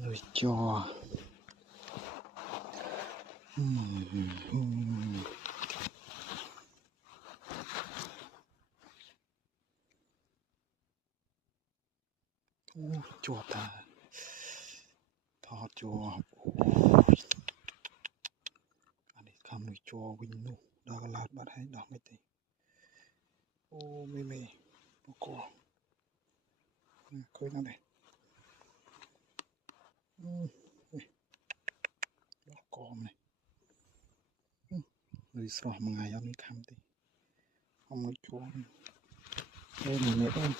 Rồi cho cho ta thọ cho anh ấy cầm rồi cho win nu đó là lát bắt hay đọc mấy tí ô mê mê nó có khơi nó này nó có này rồi xóa một ngày ông ấy cầm tí ông ấy cho ôm này ôm